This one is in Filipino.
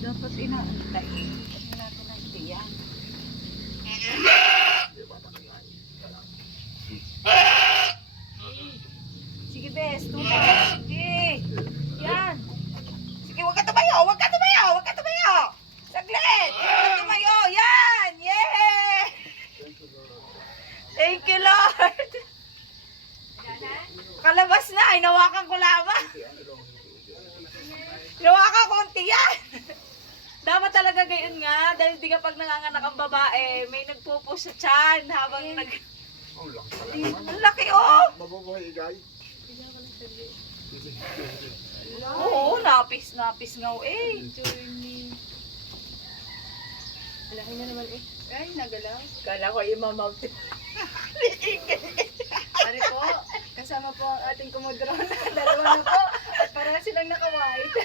Dapat inaantay. Hindi natin naitiyan. Sige, bes. Tunay. Sige. Yan. Sige, huwag ka tumayo. Huwag ka tumayo. Huwag ka tumayo. Saglit. Huwag ka tumayo. Yan. Yeah. Thank you, Lord. Kalabas na. Hinawakan ko lamang. Hinawakan ko ang tiyan. Dapat talaga gayon nga. Dahil di kapag nanganganak ang babae, may nagpupus sa tiyan habang nag... Ang laki, oh! Mabubuhay, igay. Oo, napis nga, eh. Journey. Laki na naman eh. Ay, nagalaw. Kala ko imamaw. Ari po, kasama po ang ating kumodrona. Dalawa na po. At para silang naka-white.